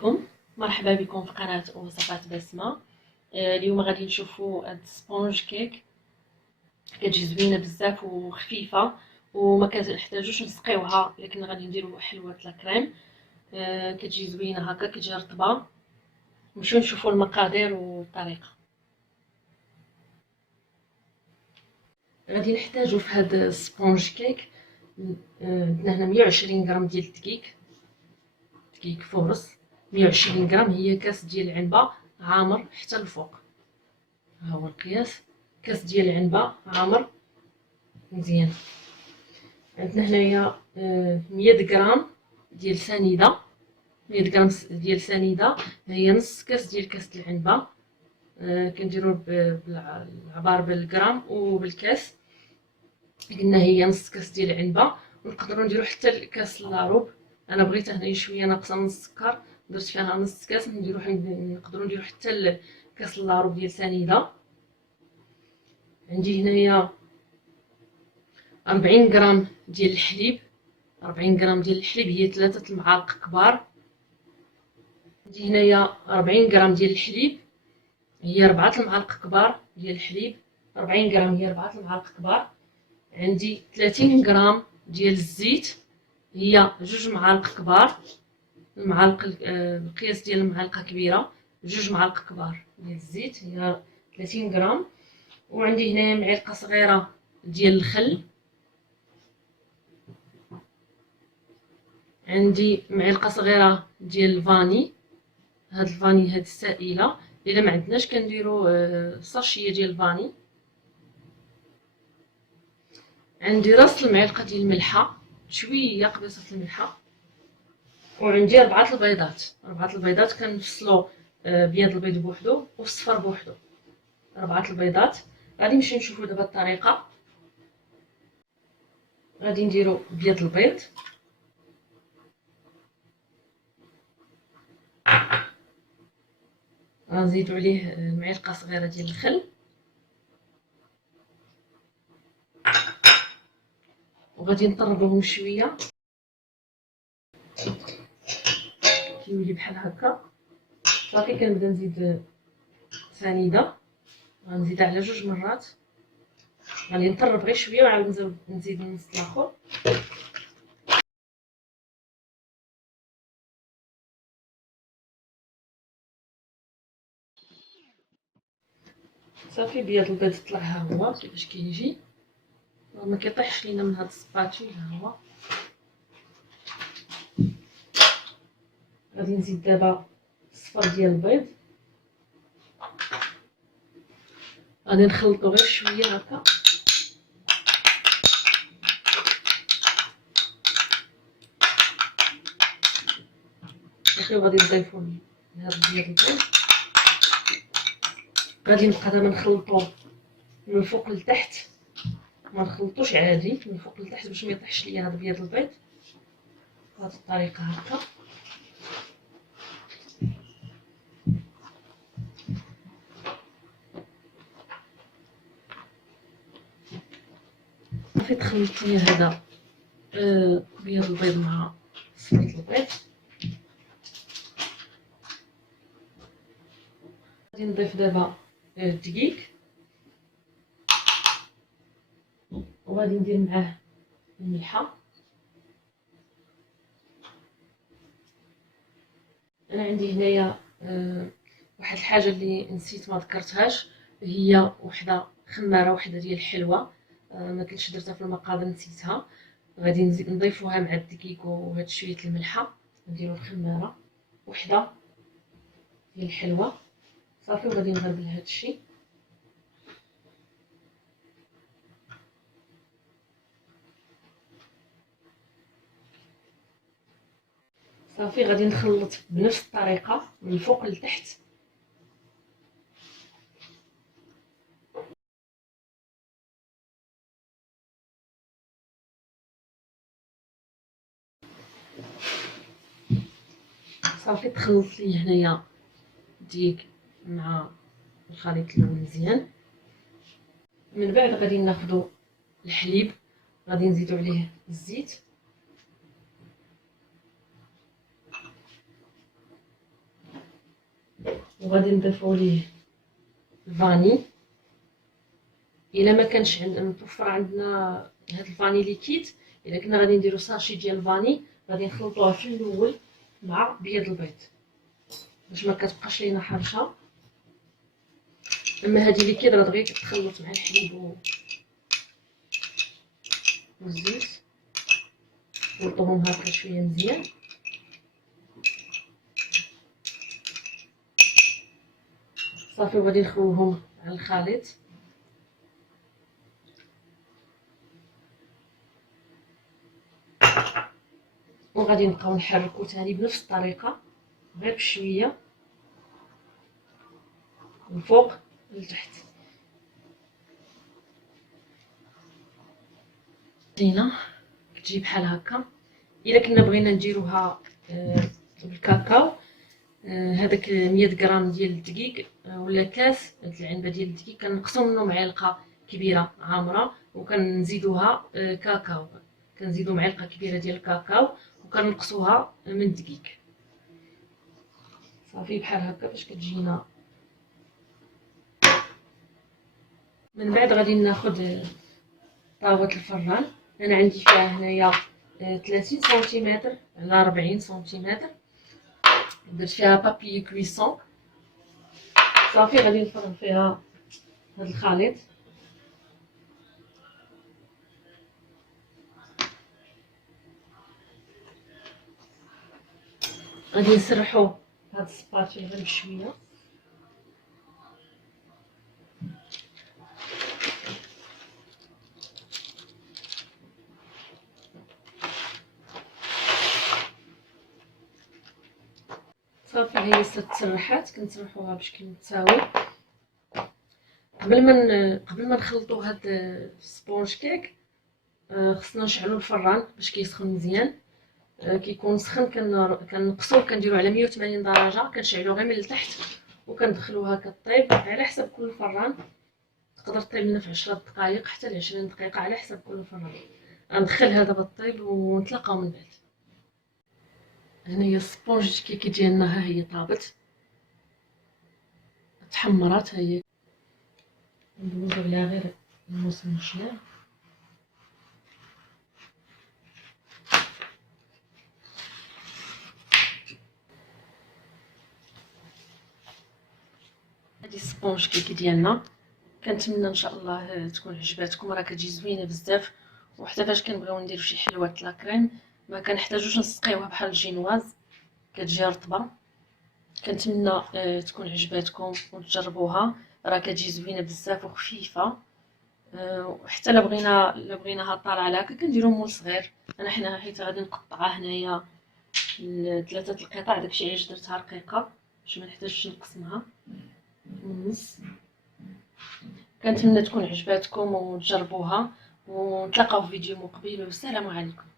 عليكم، مرحبا بكم في قناة وصفات بسمة. اليوم غادي نشوفوا هاد سبونج كيك كتجي زوينه بزاف وخفيفه وما كنحتاجوش نسقيوها، لكن غادي نديروا حلوه لاكريم. كتجي زوينه هكا، كتجي رطبه. نمشيو نشوفوا المقادير والطريقه. غادي نحتاجو في هاد السبونج كيك عندنا هنا 120 غرام ديال دقيق فورس. 120 غرام هي كاس ديال العنبه عامر حتى الفوق. ها هو القياس، كاس ديال العنبه عامر مزيان. عندنا هنايا 100 غرام ديال سنيده. 100 غرام ديال سنيده هي نص كاس ديال كاس العنبه. كنديروا بالعبار بالغرام وبالكاس. قلنا هي نص كاس ديال العنبه، ونقدروا نديروا حتى كاس لاروب. انا بغيتها هنايا شويه ناقصه من السكر، درت فيها نص كاس. نقدروا نديروا حتى كاس لاروب ديال سنيده. عندي هنايا 40 غرام ديال الحليب. 40 غرام ديال الحليب هي 3 المعالق كبار. عندي هنايا 40 غرام ديال الحليب هي 4 المعالق كبار ديال الحليب. 40 غرام هي 4 المعالق كبار. عندي 30 غرام ديال الزيت هي 2 معالق كبار. المعالق القياس ديال المعلقه كبيره، 2 معالق كبار ديال الزيت هي 30 غرام. وعندي هنايا معلقه صغيره ديال الخل. عندي معلقه صغيره ديال الفاني. هاد الفاني هاد السائله، الا ما عندناش كنديروا ساشيه ديال الفاني. عندي راس المعلقه ديال الملحه، شويه قبيصه الملحه. وعندي 4 البيضات. 4 البيضات كنفصلوا بياض البيض بوحدو والصفر بوحدو. 4 البيضات. غادي نمشيو نشوفوا دابا الطريقه. غادي نديروا بياض البيض، غنزيدوا عليه معلقه صغيره ديال الخل، وغادي نطربوهم شويه كيولي بحال هكا. صافي كنبدا نزيد سنيده، غنزيدها على 2 مرات. غادي نطرب غير شويه وعاود نزيد النص الاخر. صافي بياض البيض طلع ها هو كيفاش كيجي، ما كيطيحش لينا من هاد السباتشي. ها هو. غادي نزيد دابا الصفر ديال البيض، غادي نخلطو غير شويه هكا. صافي وغادي نضيفو هاد بياض البيض. غادي نبقى دابا نخلطو من الفوق لتحت، ما نخلطوش عادي، من الفوق لتحت باش ما يطيحش ليا هاد بياض البيض بهاد الطريقه هكا. صافي تخلط ليا هذا بياض البيض مع صفرة البيض. غادي نضيف دابا الدقيق، وغادي ندير معاه الملحه. انا عندي هنايا واحد الحاجه اللي نسيت ما ذكرتهاش، هي خماره وحده ديال الحلوه. ما كنتش درتها في المقادير، نسيتها. غادي نضيفوها مع الدقيق وهاد شويه الملحه. نديرو الخماره وحده ديال الحلوه. صافي وغادي نغربل هادشي. صافي غادي نخلط بنفس الطريقه من الفوق لتحت. صافي تخلط لي هنايا الدقيق مع الخليط اللون مزيان. من بعد غادي ناخدو الحليب، غادي نزيدو عليه الزيت، وغادي نضيفو ليه الفاني. الا ما كانش متوفر عندنا هاد الفاني ليكيد، الا كنا غادي نديرو ساشي ديال الفاني، غادي نخلطوها في الاول مع بيض البيض باش ما كتبقاش لينا حرشه. اما هادي ليكيد راه دغيا كتخلط مع الحليب والزيت، نخلطوهم هكا شويه مزيان. صافي وغادي نخويوهم على الخليط. وغادي نبقاو نحركو تاني بنفس الطريقه، غير بشويه من فوق لتحت. زينه كتجي بحال هكا. الا كنا بغينا نديروها بالكاكاو، هذاك 100 غرام ديال الدقيق ولا كاس هاد العنبه ديال الدقيق كنقصو منه معلقه كبيره عامره، وكنزيدوها كاكاو، كنزيدو معلقه كبيره ديال الكاكاو وكنقصوها من الدقيق. صافي بحال هكا باش كتجينا. من بعد غادي ناخذ طاوه الفران. انا عندي فيها هنايا 30 سنتيمتر على 40 سنتيمتر، درت فيها بابي كويسون. صافي غادي نفرغ فيها هاد الخليط. غادي نسرحو هاد السباتيل غير بشويه. صافي هي تسرحات، كنسرحوها بشكل متساوي. قبل ما نخلطو هاد السبونج كيك، خصنا نشعلو الفران باش كيسخن مزيان. كيكون سخن كنقصوه كنديرو على 180 درجه، كنشعلو غير من التحت وكندخلوها كطيب على حسب كل فران. تقدر طيب لنا في 10 دقائق حتى ل 20 دقيقه على حسب كل فران. غندخلها دابا طيب ونتلاقاو من بعد. هنايا السبونج كيك ديالنا ها هي طابت تحمرات. ها هي ندوزو عليها غير الموس المشلال. هادي السبونج كيك ديالنا، كنتمنى ان شاء الله تكون عجباتكم. راه كتجي زوينه بزاف، وحتى فاش كنبغيو نديرو شي حلوات لاكريم ما كنحتاجوش نسقيوها بحال الجينواز، كتجي رطبه. كنتمنى تكون عجباتكم وتجربوها. راه كتجي زوينه بزاف وخفيفه. وحتى لا بغيناها طالعه هكا كنديرو مول صغير. انا حيت غادي نقطعها هنايا ل3 القطع، داكشي علاش درتها رقيقه باش ما نحتاجش نقسمها النص. كنتمنى تكون عجباتكم وتجربوها، ونتلاقاو في فيديو مقبل، والسلام عليكم.